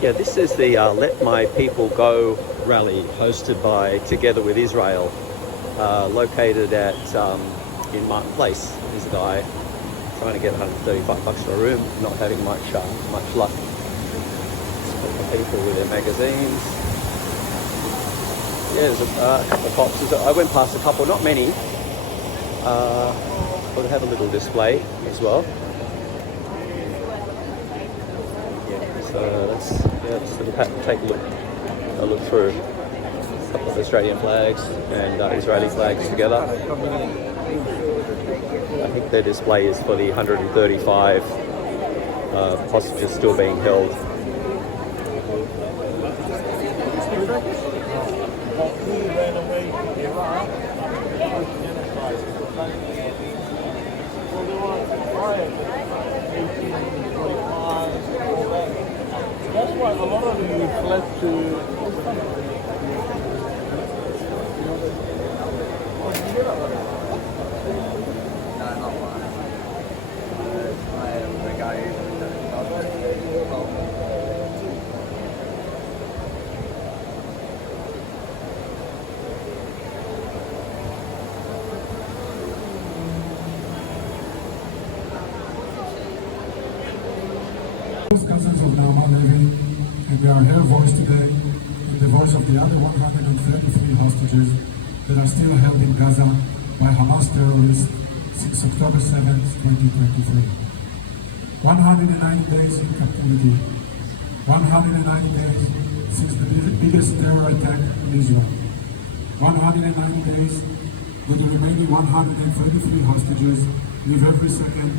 Yeah, this is the Let My People Go rally hosted by Together with Israel, located at in Martin Place. There's a guy trying to get $135 for a room, not having much luck. People with their magazines. Yeah, there's a couple of boxes. I went past a couple, not many. But have a little display as well. So let's take a look through a couple of Australian flags and Israeli flags together. I think their display is for the 135 hostages still being held. That's why a lot of them fled to. Cousins of Naama Levi, and they are her voice today, and the voice of the other 133 hostages that are still held in Gaza by Hamas terrorists since October 7, 2023. 190 days in captivity. 190 days since the biggest terror attack in Israel. 190 days with the remaining 133 hostages live every second,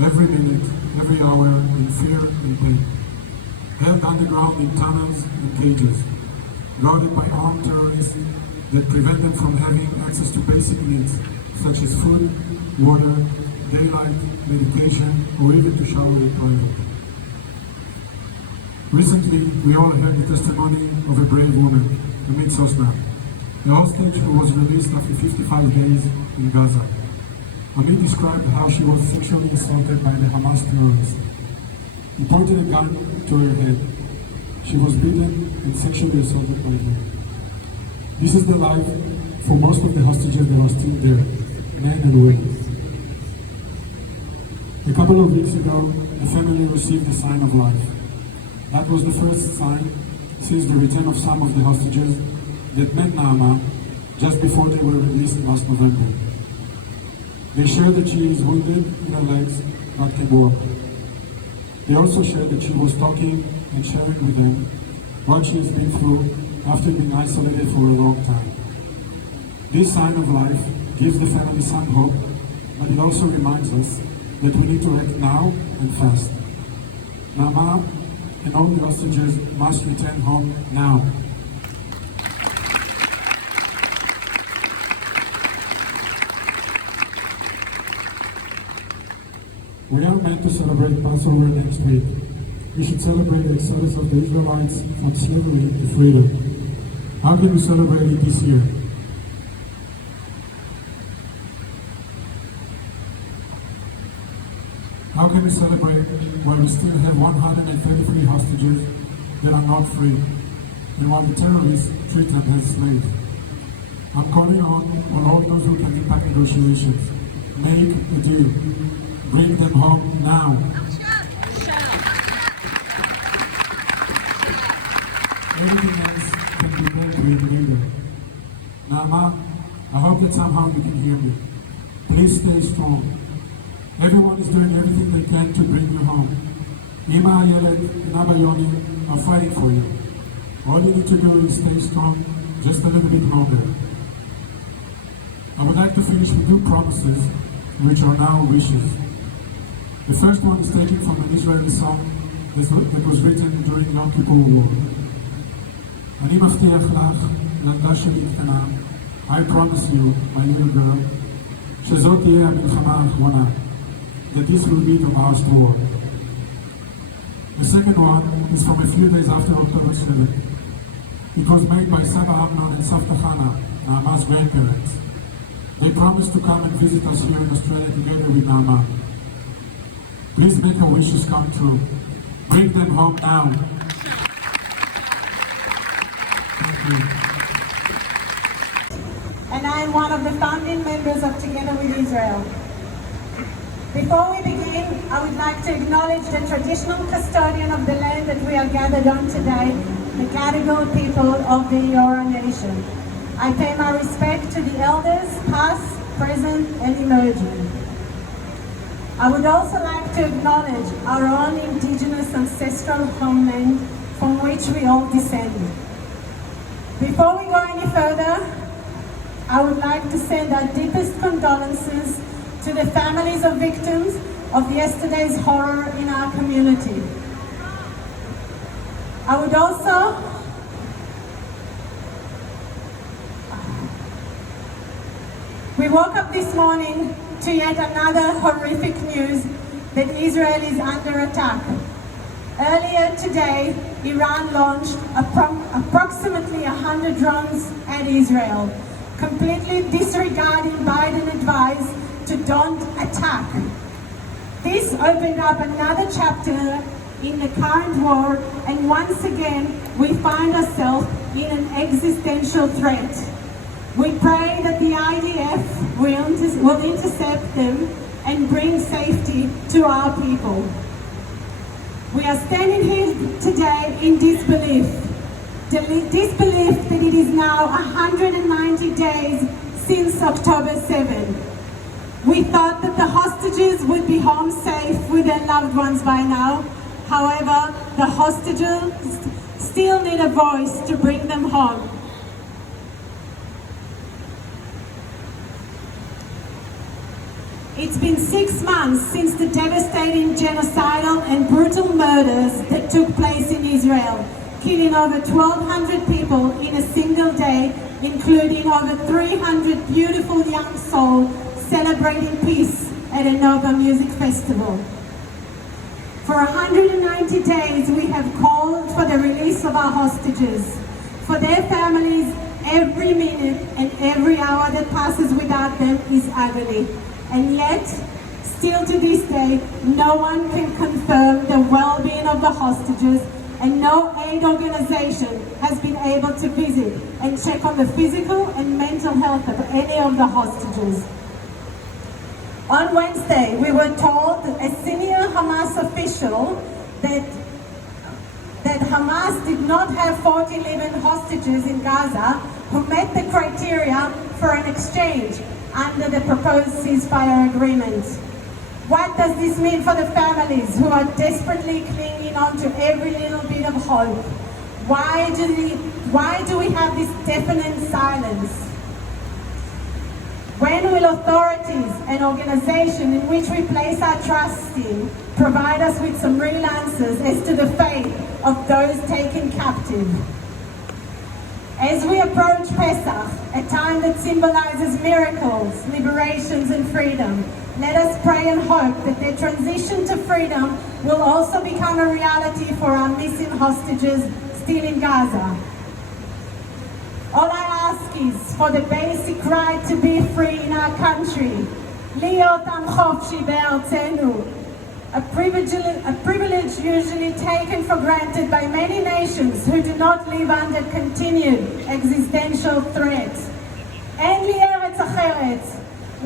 every minute, every hour in fear and pain. Held underground in tunnels and cages, guarded by armed terrorists that prevent them from having access to basic needs such as food, water, daylight, medication, or even to shower in private. Recently, we all heard the testimony of a brave woman, Amit Sosna, the hostage who was released after 55 days in Gaza. Amit described how she was sexually assaulted by the Hamas terrorists. He pointed a gun to her head. She was beaten and sexually assaulted by him. This is the life for most of the hostages that are still there, men and women. A couple of weeks ago, the family received a sign of life. That was the first sign since the return of some of the hostages that met Naama just before they were released last November. They shared that she is wounded in her legs but can walk. They also shared that she was talking and sharing with them what she has been through after being isolated for a long time. This sign of life gives the family some hope, but it also reminds us that we need to act now and fast. Naama and all the hostages must return home now. We are meant to celebrate Passover next week. We should celebrate the exodus of the Israelites from slavery to freedom. How can we celebrate it this year? How can we celebrate while we still have 133 hostages that are not free, and while the terrorists treat them as slaves? I'm calling on all those who can impact negotiations. Make a deal. Bring them home now. Everything else can be dealt with later. Naama, I hope that somehow you can hear me. Please stay strong. Everyone is doing everything they can to bring you home. Ima, Ayelet, and Abba Yoni are fighting for you. All you need to do is stay strong just a little bit longer. I would like to finish with two promises, which are now wishes. The first one is taken from an Israeli song that was written during Yom Kippur War. אני מבטיח לך, ילדה שלי קטנה, I promise you, my little girl, שזאת תהיה המלחמה האחרונה, that this will be the last war. The second one is from a few days after October 7. It was made by Saba Amnon and Savta Hana, Naama's grandparents. They promised to come and visit us here in Australia together with Naama. Please make our wishes come true. Bring them home now. And I am one of the founding members of Together with Israel. Before we begin, I would like to acknowledge the traditional custodian of the land that we are gathered on today, the Gadigal people of the Lior nation. I pay my respect to the elders, past, present, and emerging. I would also like to acknowledge our own indigenous ancestral homeland from which we all descend. Before we go any further, I would like to send our deepest condolences to the families of victims of yesterday's horror in our community. I would also We woke up this morning to yet another horrific news that Israel is under attack. Earlier today, Iran launched approximately 100 drones at Israel, completely disregarding Biden advice to don't attack. This opened up another chapter in the current war, and once again, we find ourselves in an existential threat. We pray that the IDF will intercept them and bring safety to our people. We are standing here today in disbelief. Disbelief that it is now 190 days since October 7. We thought that the hostages would be home safe with their loved ones by now. However, the hostages still need a voice to bring them home. It's been 6 months since the devastating genocidal and brutal murders that took place in Israel, killing over 1,200 people in a single day, including over 300 beautiful young souls celebrating peace at a Nova Music Festival. For 190 days, we have called for the release of our hostages. For their families, every minute and every hour that passes without them is agony. And yet, still to this day, no one can confirm the well-being of the hostages, and no aid organization has been able to visit and check on the physical and mental health of any of the hostages. On Wednesday, we were told a senior Hamas official that Hamas did not have 40 living hostages in Gaza who met the criteria for an exchange under the proposed ceasefire agreement. What does this mean for the families who are desperately clinging on to every little bit of hope? Why do we have this deafening silence? When will authorities and organizations in which we place our trust in provide us with some real answers as to the fate of those taken captive? As we approach Pesach, a time that symbolizes miracles, liberations, and freedom, let us pray and hope that the transition to freedom will also become a reality for our missing hostages still in Gaza. All I ask is for the basic right to be free in our country. Lior am chofshi be'artzenu. A privilege usually taken for granted by many nations who do not live under continued existential threat. En li eretz acheret.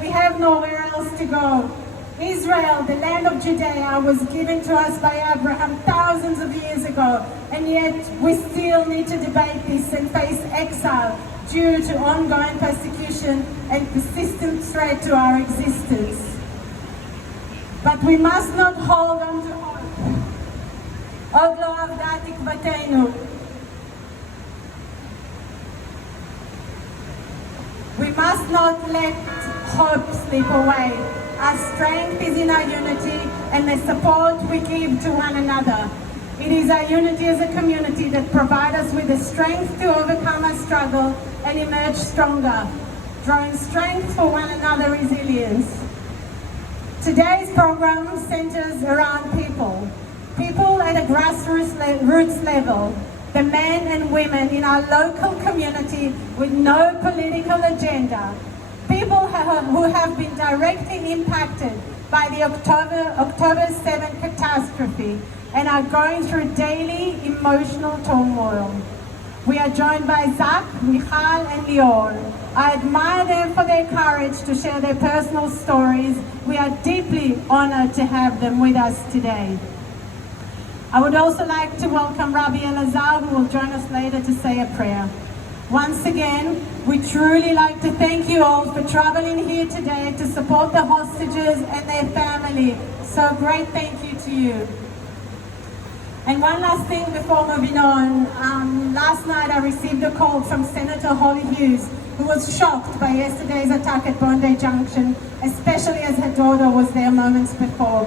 We have nowhere else to go. Israel, the land of Judea, was given to us by Abraham thousands of years ago, and yet we still need to debate this and face exile due to ongoing persecution and persistent threat to our existence. But we must not hold on to hope. Od lo avda tikvatenu. We must not let hope slip away. Our strength is in our unity and the support we give to one another. It is our unity as a community that provides us with the strength to overcome our struggle and emerge stronger, drawing strength for one another resilience. Today's program centers around people. People at a grassroots level, the men and women in our local community with no political agenda. People who have been directly impacted by the October 7 catastrophe and are going through daily emotional turmoil. We are joined by Zach, Michal, and Lior. I admire them for their courage to share their personal stories. We are deeply honored to have them with us today. I would also like to welcome Rabbi Elazar, who will join us later to say a prayer. Once again, we truly like to thank you all for traveling here today to support the hostages and their family. So great thank you to you. And one last thing before moving on. Last night I received a call from Senator Holly Hughes, who was shocked by yesterday's attack at Bondi Junction, especially as her daughter was there moments before.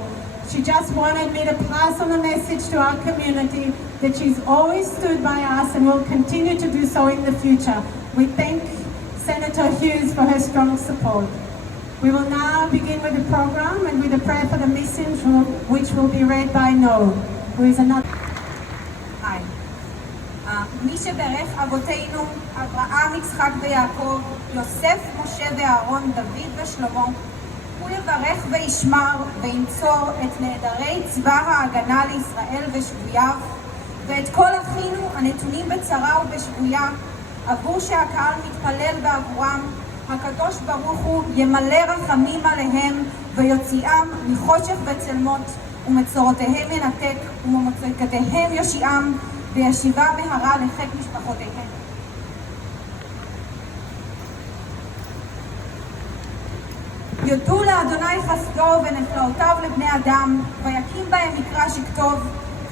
She just wanted me to pass on a message to our community that she's always stood by us and will continue to do so in the future. We thank Senator Hughes for her strong support. We will now begin with the program and with a prayer for the missing, which will be read by Noah, who is another. Hi. מי שברך אבותינו, אברהם, יצחק ויעקב, יוסף, משה ואהרון, דוד ושלמה, הוא יברך וישמר וינצור את נעדרי צבא ההגנה לישראל ושבוייו, ואת כל אחינו הנתונים בצרה ובשבויה, עבור שהקהל מתפלל בעבורם, הקדוש ברוך הוא ימלא רחמים עליהם ויוציאם מחושך וצלמות, ומצורותיהם ינתק וממצוקותיהם יושיעם, וישיבה מהרה לחיק משפחותיהם. יודו לאדוני חסדו ונפלאותיו לבני אדם, ויקים בהם מקרא שכתוב,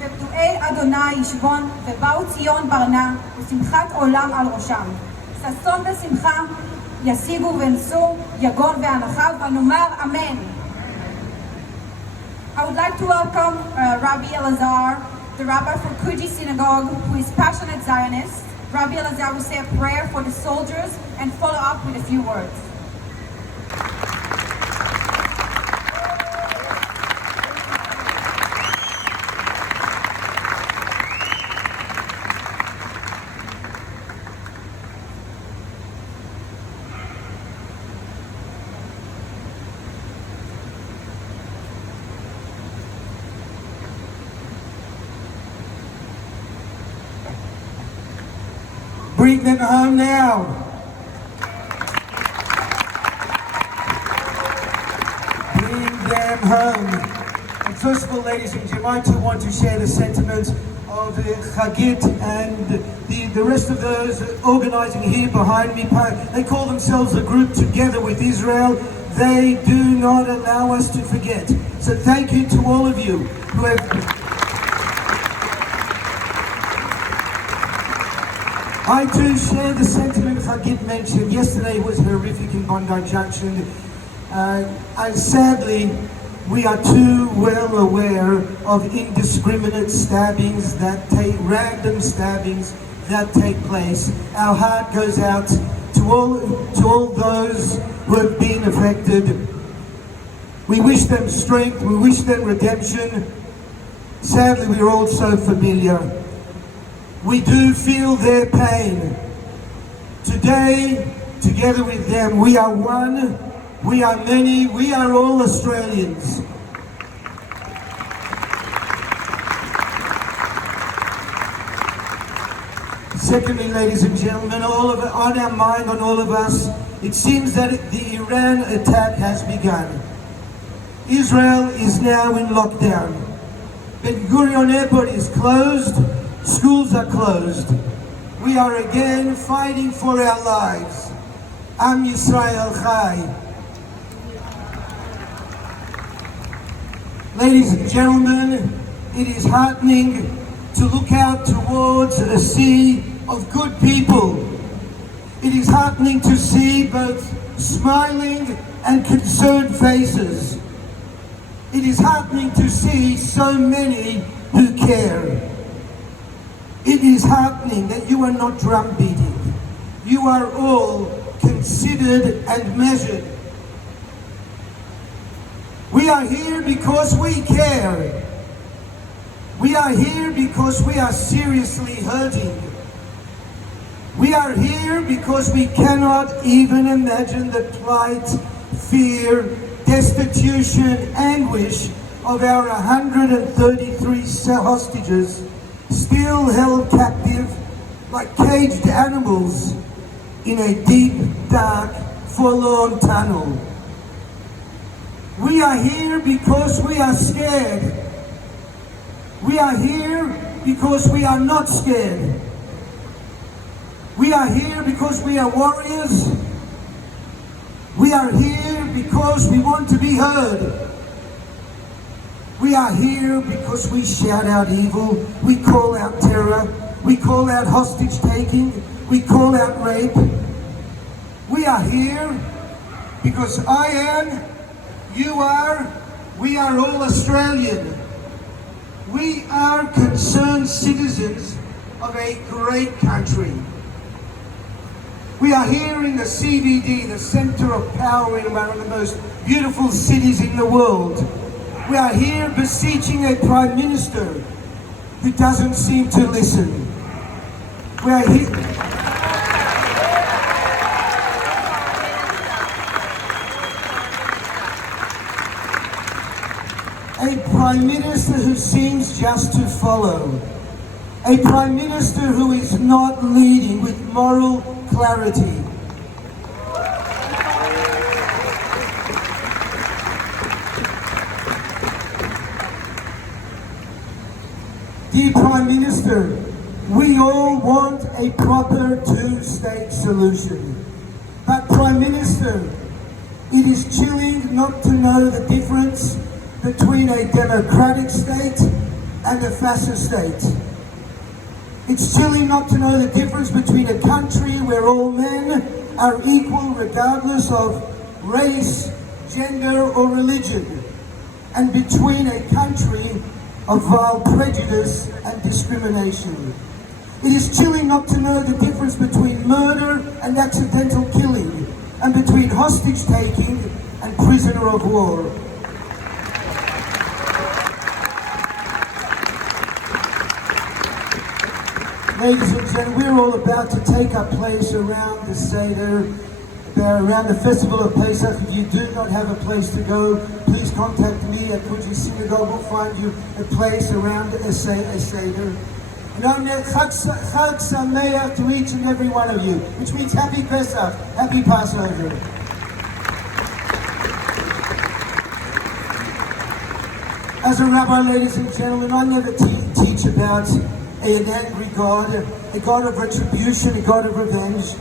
ופדואי אדוני ישבון, ובאו ציון ברנה, ושמחת עולם על ראשם. ששון ושמחה ישיגו ונסו, יגון והנחה, ונאמר אמן. I would like to welcome Rabbi Elazar, the rabbi from Kuji Synagogue, who is passionate Zionist. Rabbi Elazar will say a prayer for the soldiers and follow up with a few words. Bring them home now. Bring them home. And first of all, ladies and gentlemen, I too want to share the sentiment of Chagit and the rest of those organizing here behind me. They call themselves a group together with Israel. They do not allow us to forget. So thank you to all of you who have... I too share the sentiment Chagit mentioned. Yesterday was horrific in Bondi Junction. And sadly, we are too well aware of indiscriminate stabbings that random stabbings that take place. Our heart goes out to all those who have been affected. We wish them strength, we wish them redemption. Sadly, we are all so familiar. We do feel their pain. Today, together with them, we are one, we are many, we are all Australians. Secondly, ladies and gentlemen, on our mind, on all of us, it seems that the Iran attack has begun. Israel is now in lockdown. Ben Gurion Airport is closed. Schools are closed. We are again fighting for our lives. Am Yisrael Chai. Ladies and gentlemen, it is heartening to look out towards a sea of good people. It is heartening to see both smiling and concerned faces. It is heartening to see so many who care. It is heartening that you are not drum beating. You are all considered and measured. We are here because we care. We are here because we are seriously hurting. We are here because we cannot even imagine the plight, fear, destitution, anguish of our 133 hostages still held captive like caged animals in a deep, dark, forlorn tunnel. We are here because we are scared. We are here because we are not scared. We are here because we are warriors. We are here because we want to be heard. We are here because we shout out evil, we call out terror, we call out hostage taking, we call out rape. We are here because I am, you are, we are all Australian. We are concerned citizens of a great country. We are here in the CBD, the center of power in one of the most beautiful cities in the world. We are here beseeching a Prime Minister who doesn't seem to listen. We are here. A Prime Minister who seems just to follow. A Prime Minister who is not leading with moral clarity. Dear Prime Minister, we all want a proper two-state solution. But Prime Minister, it is chilling not to know the difference between a democratic state and a fascist state. It's chilling not to know the difference between a country where all men are equal regardless of race, gender or religion, and between a country of vile prejudice and discrimination. It is chilling not to know the difference between murder and accidental killing, and between hostage taking and prisoner of war. Ladies and gentlemen, we're all about to take our place around the Seder, around the Festival of Pesach. If you do not have a place to go, please contact me at Fuji Synagogue. We'll find you a place around a Seder. And I'm Chag Sameach to each and every one of you, which means Happy Pesach, Happy Passover. As a rabbi, ladies and gentlemen, I never teach about an angry God, a God of retribution, a God of revenge.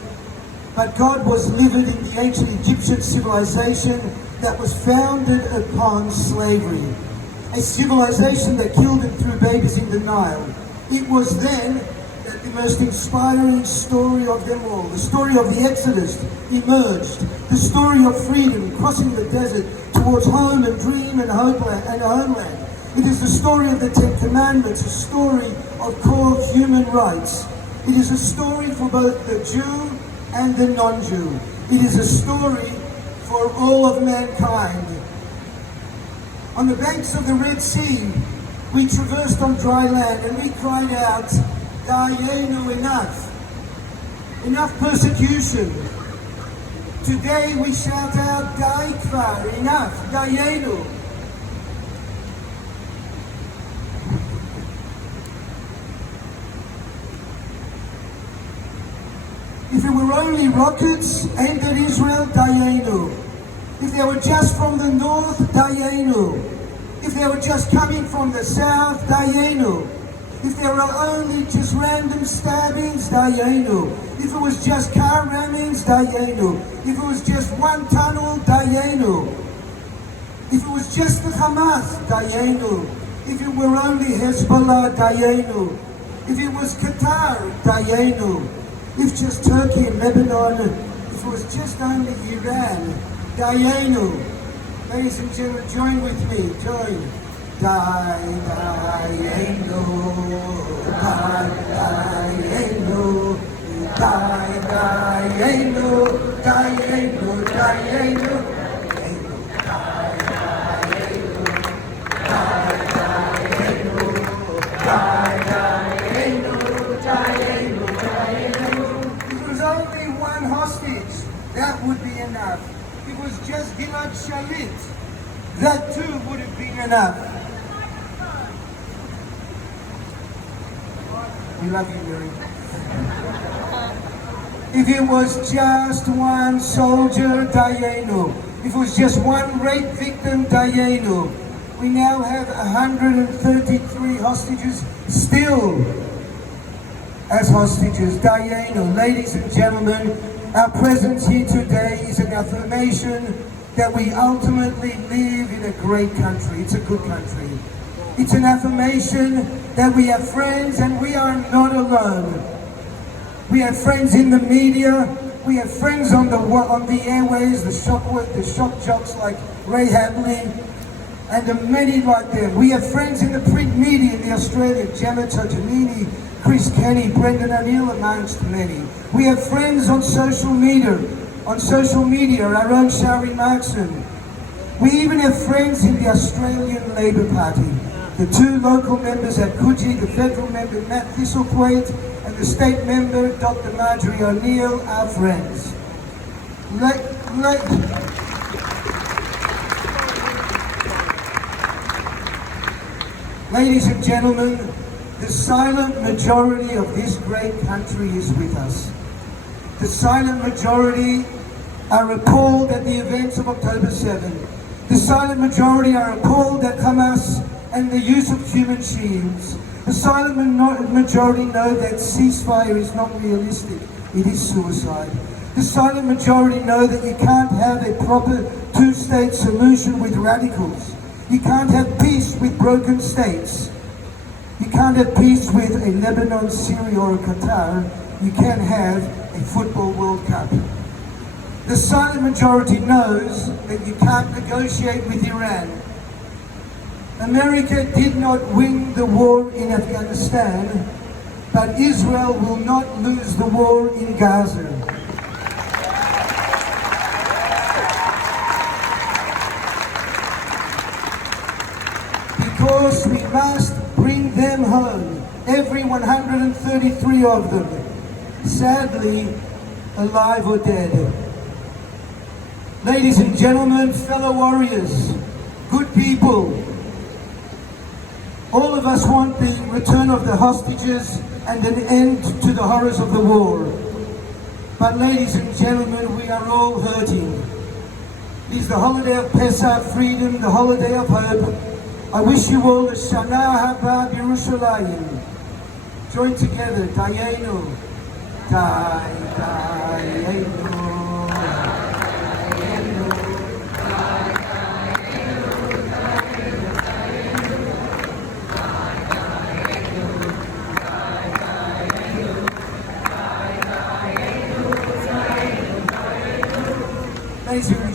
But God was livid in the ancient Egyptian civilization that was founded upon slavery. A civilization that killed and threw babies in the Nile. It was then that the most inspiring story of them all, the story of the Exodus, emerged. The story of freedom, crossing the desert towards home and dream and homeland. It is the story of the Ten Commandments, a story of core human rights. It is a story for both the Jew and the non-Jew. It is a story for all of mankind. On the banks of the Red Sea, we traversed on dry land and we cried out, Dayenu, enough. Enough persecution. Today we shout out, Day Kvar, enough, Dayenu. If it were only rockets aimed at Israel, Dayenu. If they were just from the north, Dayenu. If they were just coming from the south, Dayenu. If there were only just random stabbings, Dayenu. If it was just car rammings, Dayenu. If it was just one tunnel, Dayenu. If it was just the Hamas, Dayenu. If it were only Hezbollah, Dayenu. If it was Qatar, Dayenu. If just Turkey and Lebanon, if it was just only Iran, Dayenu. Ladies and gentlemen, join with me, join. Dayenu, Dayenu, Dayenu, Dayenu, Dayenu. That would be enough. If it was just Gilad Shalit, that too would have been enough. We love you, Mary. If it was just one soldier, Dayenu. If it was just one rape victim, Dayenu. We now have 133 hostages still as hostages. Dayenu. Ladies and gentlemen, our presence here today is an affirmation that we ultimately live in a great country. It's a good country. It's an affirmation that we have friends and we are not alone. We have friends in the media. We have friends on the airways, the shock jocks like Ray Hadley, and the many like them. We have friends in the print media in the Australian, Gemma Totonini, Chris Kenny, Brendan O'Neill, amongst many. We have friends on social media, our own Shari Markson. We even have friends in the Australian Labor Party. The two local members at Coogee, the federal member Matt Thistlethwaite, and the state member Dr. Marjorie O'Neill, our friends. Ladies and gentlemen, the silent majority of this great country is with us. The silent majority are appalled at the events of October 7. The silent majority are appalled at Hamas and the use of human shields. The silent majority know that ceasefire is not realistic, it is suicide. The silent majority know that you can't have a proper two-state solution with radicals. You can't have peace with broken states. You can't have peace with a Lebanon, Syria or a Qatar. You can have a football World Cup. The silent majority knows that you can't negotiate with Iran. America did not win the war in Afghanistan, but Israel will not lose the war in Gaza. Because we must bring them home, every 133 of them, sadly, alive or dead. Ladies and gentlemen, fellow warriors, good people, all of us want the return of the hostages and an end to the horrors of the war. But ladies and gentlemen, we are all hurting. It is the holiday of Pesach, freedom, the holiday of hope. I wish you all a Shana Haba B'Yerushalayim. Join together, Dayenu, Dayenu.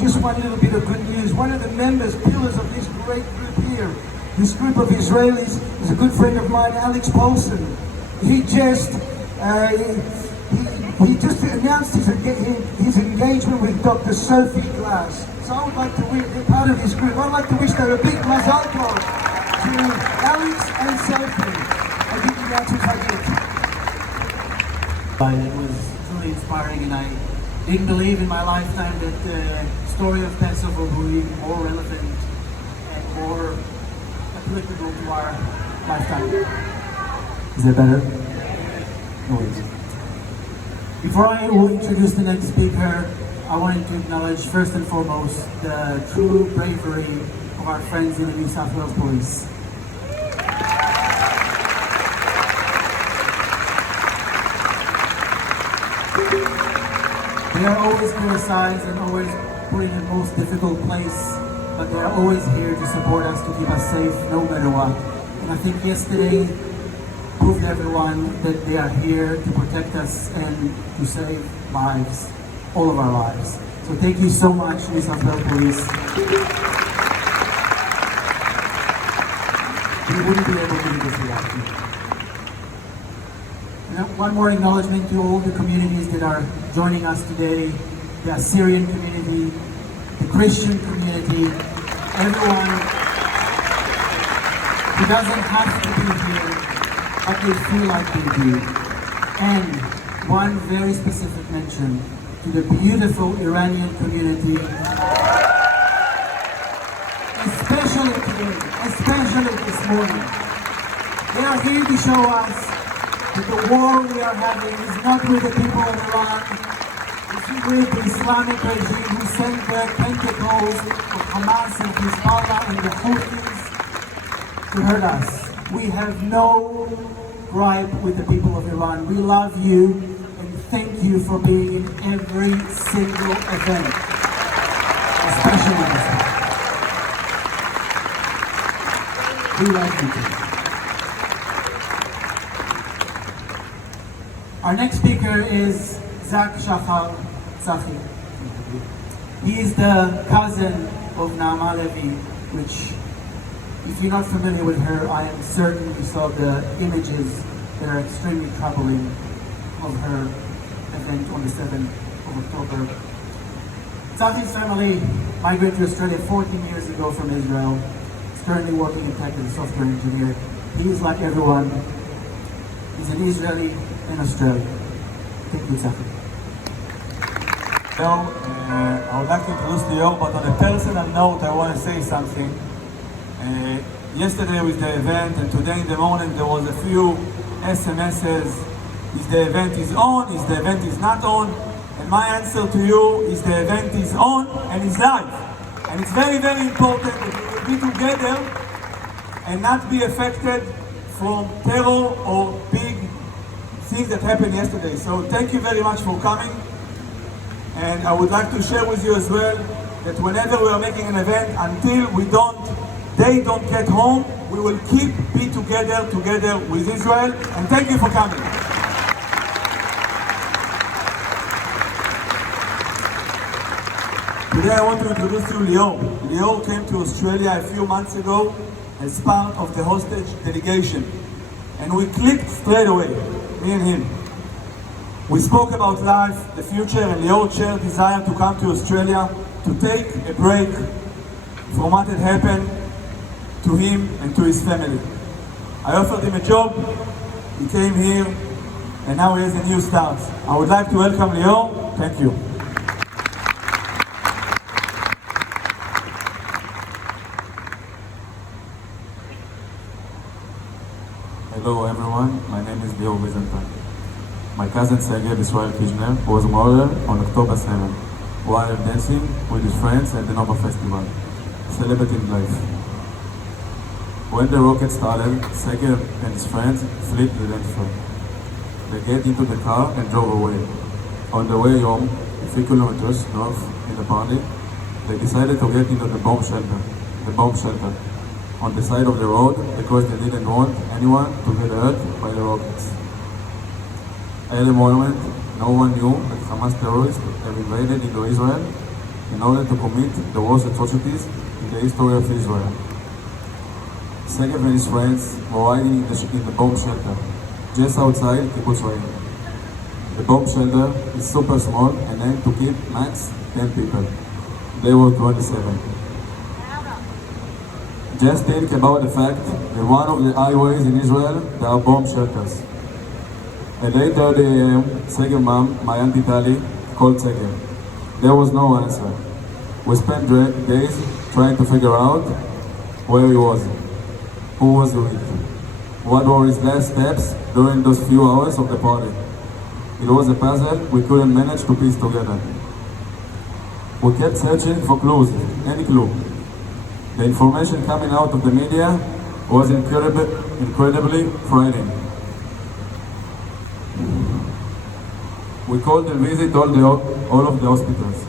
Just one little bit of good news. One of the members, pillars of this great group here, this group of Israelis, is a good friend of mine, Alex Paulson. He just announced his engagement with Dr. Sophie Glass. So I would like to wish, they're part of this group, I'd like to wish them a big mazal tov to Alex and Sophie. I think you guys will take it. It was truly inspiring, and I didn't believe in my lifetime that the story of Pesach will be more relevant and more applicable to our lifetime. Is that better? No worries. Before I will introduce the next speaker, I wanted to acknowledge first and foremost the true bravery of our friends in the New South Wales Police. They are always criticized and always put in the most difficult place, but they are always here to support us, to keep us safe no matter what. And I think yesterday proved to everyone that they are here to protect us and to save lives, all of our lives. So thank you so much, New South Wales Police. We wouldn't be able to do this without you. One more acknowledgement to all the communities that are joining us today, the Assyrian community, the Christian community, everyone who doesn't have to be here, but they feel like they do. And one very specific mention to the beautiful Iranian community, especially today, especially this morning. They are here to show us that the war we are having is not with the people of Iran, it's with the Islamic regime who sent the tentacles of Hamas and Hezbollah and the Houthis to hurt us. We have no gripe with the people of Iran. We love you and thank you for being in every single event, especially this one. We love you too. Our next speaker is Shachar. He is the cousin of Naama Levi, which, if you're not familiar with her, I am certain you saw the images that are extremely troubling of her event on the 7th of October. Tzachi's family migrated to Australia 14 years ago from Israel. He's currently working in tech as a software engineer. He is like everyone. He's an Israeli in Australia. Thank you, Tzachi. Hello, I would like to introduce Lior, but on a personal note, I want to say something. Yesterday was the event, and today in the morning there was a few SMSs. Is the event is on? Is the event is not on? And my answer to you is the event is on and is live. And it's very, very important that we will be together and not be affected from terror or big things that happened yesterday. So thank you very much for coming. And I would like to share with you as well that whenever we are making an event, until they don't get home, we will be together with Israel. And thank you for coming. Today I want to introduce you Lior. Lior came to Australia a few months ago as part of the hostage delegation. And we clicked straight away, me and him. We spoke about life, the future, and Lior shared desire to come to Australia to take a break from what had happened to him and to his family. I offered him a job, he came here, and now he has a new start. I would like to welcome Lior. Thank you. Hello everyone, my name is Lior Vizenta. My cousin Sergei Israel Kishner was murdered on October 7 while dancing with his friends at the Nova Festival, celebrating life. When the rocket started, Sergei and his friends fled the dance floor. They get into the car and drove away. On the way home, a few kilometers north in the party, they decided to get into the bomb shelter on the side of the road because they didn't want anyone to get hurt by the rockets. At the moment, no one knew that Hamas terrorists have invaded into Israel in order to commit the worst atrocities in the history of Israel. Sergei and his friends were hiding in the bomb shelter, just outside Kibbutz Re'im. The bomb shelter is super small and aimed to keep max 10 people. They were 27. Just think about the fact that one of the highways in Israel, there are bomb shelters. At 8:30 a.m., Sergei's mom, my auntie Tali, called Sergei. There was no answer. We spent days trying to figure out where he was, who was he with, what were his last steps during those few hours of the party. It was a puzzle we couldn't manage to piece together. We kept searching for clues, any clue. The information coming out of the media was incredibly frightening. We called and visited all of the hospitals.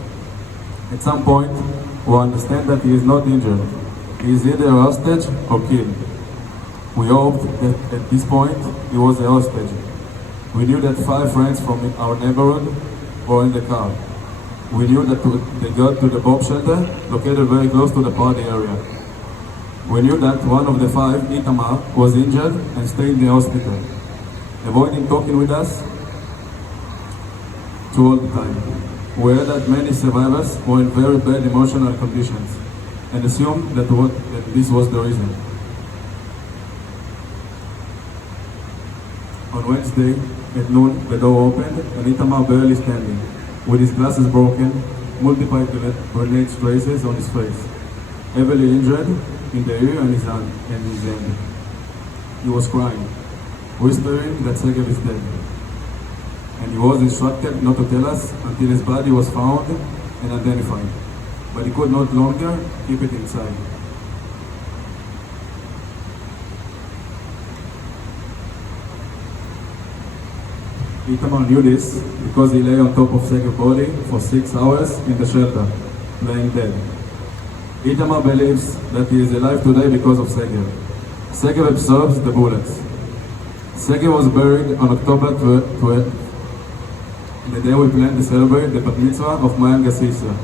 At some point, we understand that he is not injured. He is either a hostage or killed. We hoped that at this point, he was a hostage. We knew that 5 friends from our neighborhood were in the car. We knew that they got to the bomb shelter, located very close to the party area. We knew that one of the 5, Itamar, was injured and stayed in the hospital, avoiding talking with us all the time. We heard that many survivors were in very bad emotional conditions and assumed that this was the reason. On Wednesday at noon, the door opened and Itamar barely standing, with his glasses broken, multiple grenade traces on his face, heavily injured in the ear and his hand. He was crying. whispering that Segev is dead. And he was instructed not to tell us until his body was found and identified. But he could not longer keep it inside. Itamar knew this because he lay on top of Segev's body for 6 hours in the shelter, playing dead. Itamar believes that he is alive today because of Segev. Segev absorbs the bullets. Segev was buried on October 12th, the day we planned to celebrate the Bat Mitzvah of my younger sister.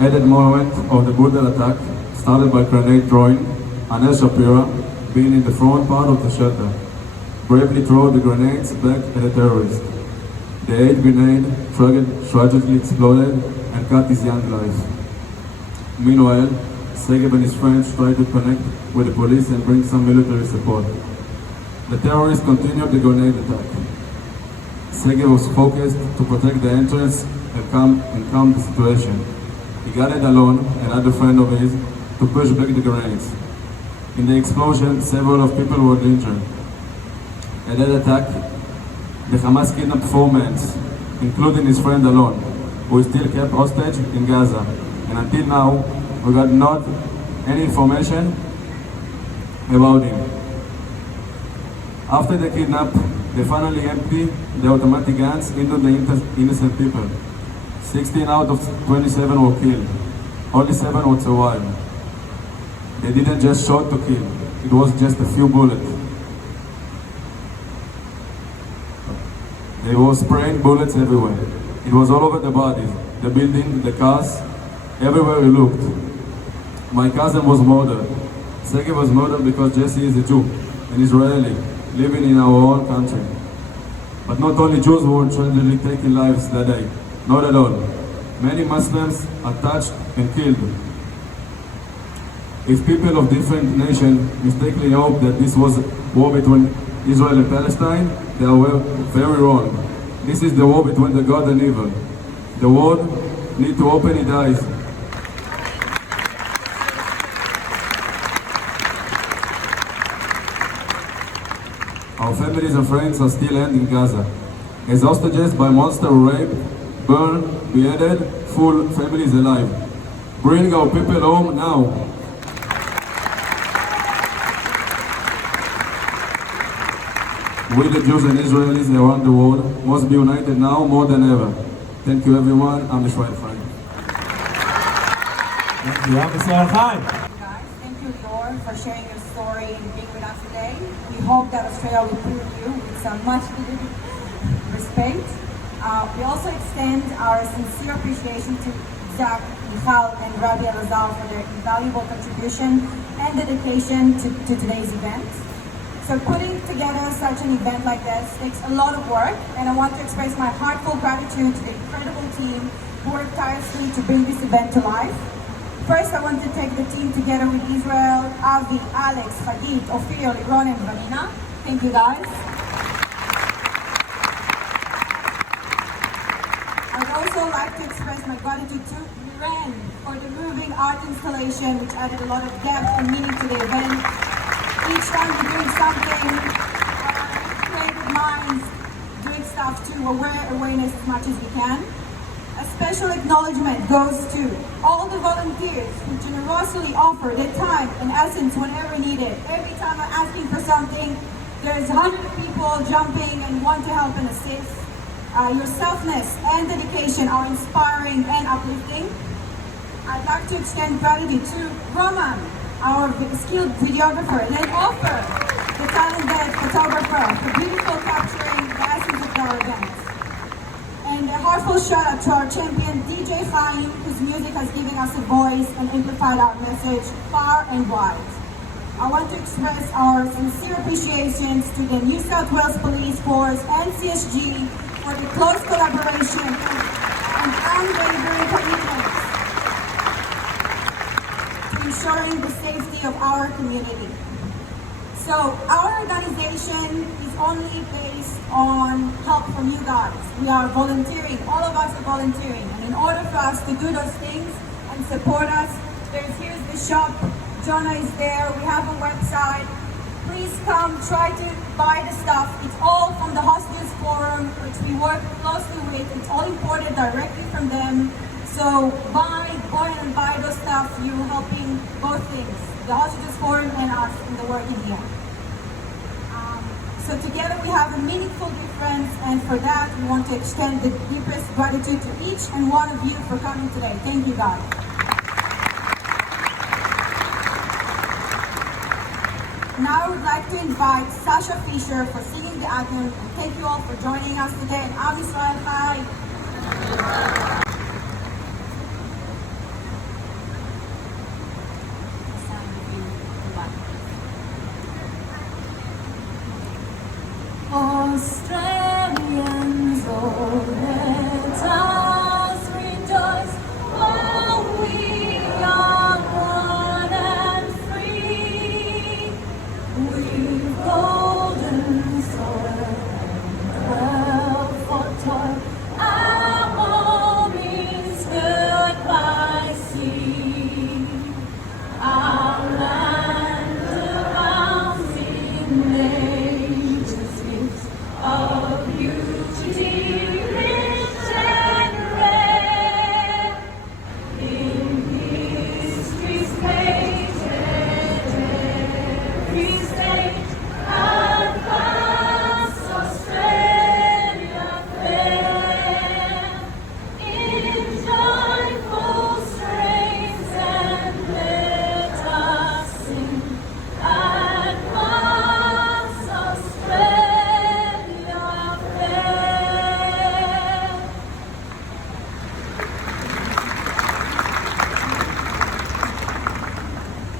At that moment of the brutal attack, started by grenade throwing, Anel Shapira, being in the front part of the shelter, bravely threw the grenades back at the terrorist. The 8th grenade tragically exploded and cut his young life. Meanwhile, Segev and his friends tried to connect with the police and bring some military support. The terrorists continued the grenade attack. Segev was focused to protect the entrance and calm the situation. He gathered alone, another friend of his, to push back the grenades. In the explosion, several of people were injured. At that attack, the Hamas kidnapped 4 men, including his friend Alon, who is still kept hostage in Gaza. And until now, we got not any information about him. After the kidnap, they finally emptied the automatic guns into the innocent people. 16 out of 27 were killed. Only 7 would survive. They didn't just shoot to kill. It was just a few bullets. They were spraying bullets everywhere. It was all over the bodies, the building, the cars, everywhere we looked. My cousin was murdered. Segev was murdered because Jesse is a Jew, an Israeli, living in our own country. But not only Jews were tragically taking lives that day. Not at all. Many Muslims are touched and killed. If people of different nations mistakenly hope that this was a war between Israel and Palestine, they are very wrong. This is the war between the good and evil. The world needs to open its eyes. Our families and friends are still in Gaza, as hostages by monster who rape, burn, beheaded, full families alive. Bring our people home now. We, the Jews and Israelis around the world, must be united now more than ever. Thank you, everyone. I'm Michal. Thank you. I'm Michal. Guys, thank you, Lior, for sharing your story and being with us today. We hope that Australia will treat you with some much needed respect. We also extend our sincere appreciation to Zach, Michal, and Rabbi Elazar for their invaluable contribution and dedication to today's event. So putting together such an event like this takes a lot of work, and I want to express my heartfelt gratitude to the incredible team who worked tirelessly to bring this event to life. First, I want to take the team together with Israel, Avi, Alex, Hagit, Ophir, Liron, and Vanina. Thank you, guys. I'd also like to express my gratitude to Ren for the moving art installation, which added a lot of depth and meaning to the event. Each time we're doing something, creative minds doing stuff to aware awareness as much as we can. A special acknowledgement goes to all the volunteers who generously offer their time and essence whenever needed. Every time I'm asking for something, there's hundreds of people jumping and want to help and assist. Your selflessness and dedication are inspiring and uplifting. I'd like to extend gratitude to Roman, our skilled videographer, and Ofer, the talented photographer, for beautiful capturing the essence of our event. And a heartfelt shout out to our champion, DJ Chaim, whose music has given us a voice and amplified our message far and wide. I want to express our sincere appreciations to the New South Wales Police Force and CSG for the close collaboration and unwavering commitment to ensuring the safety of our community. So our organization is only based on help from you guys. We are volunteering, all of us are volunteering. And in order for us to do those things and support us, here's the shop, Jonah is there, we have a website. Please come, try to buy the stuff. It's all from the Hostages Forum, which we work closely with. It's all imported directly from them. So go ahead and buy those stuff. You're helping both things, the Hostages Forum and us in the work in here. So together we have a meaningful difference, and for that we want to extend the deepest gratitude to each and one of you for coming today. Thank you, guys. Now I would like to invite Sasha Fisher for singing the anthem, and thank you all for joining us today. And Am Yisrael Chai. Australians, oh, let us rejoice while we are one and free. We've golden soil and well-fought toil. Our home is good by sea. Our land abounding nature's gifts of beauty, rich and rare. In history's pages, every state and vast Australia fair. In joyful strains and let us sing at vast Australia fair.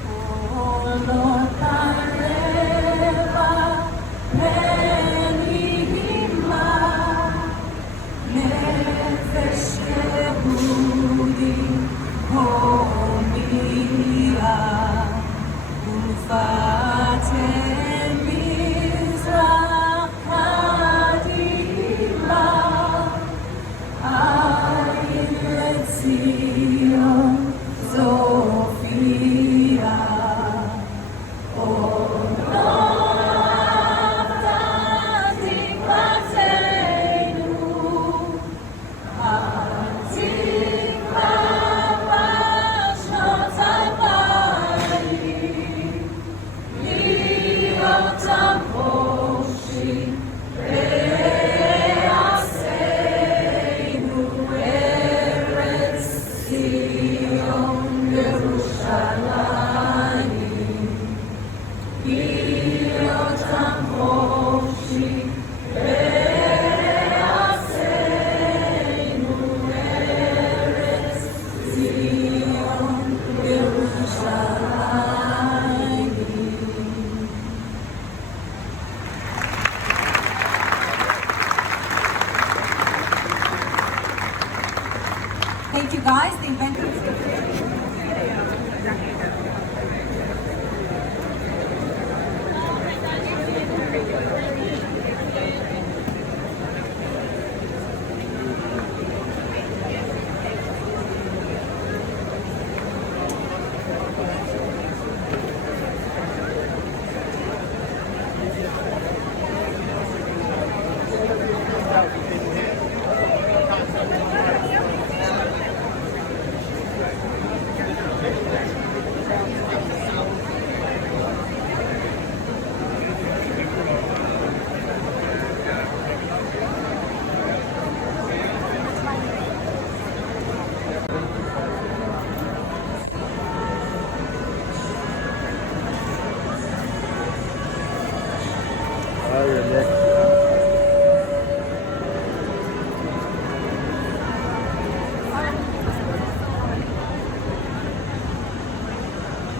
Oh Lord, thy river, Penihima, Nefesh Yehudi, Homilia, Ufaten Mizrach Kadima, Aylet Zion, Sophia. Thank you, guys. The event is Hallelujah.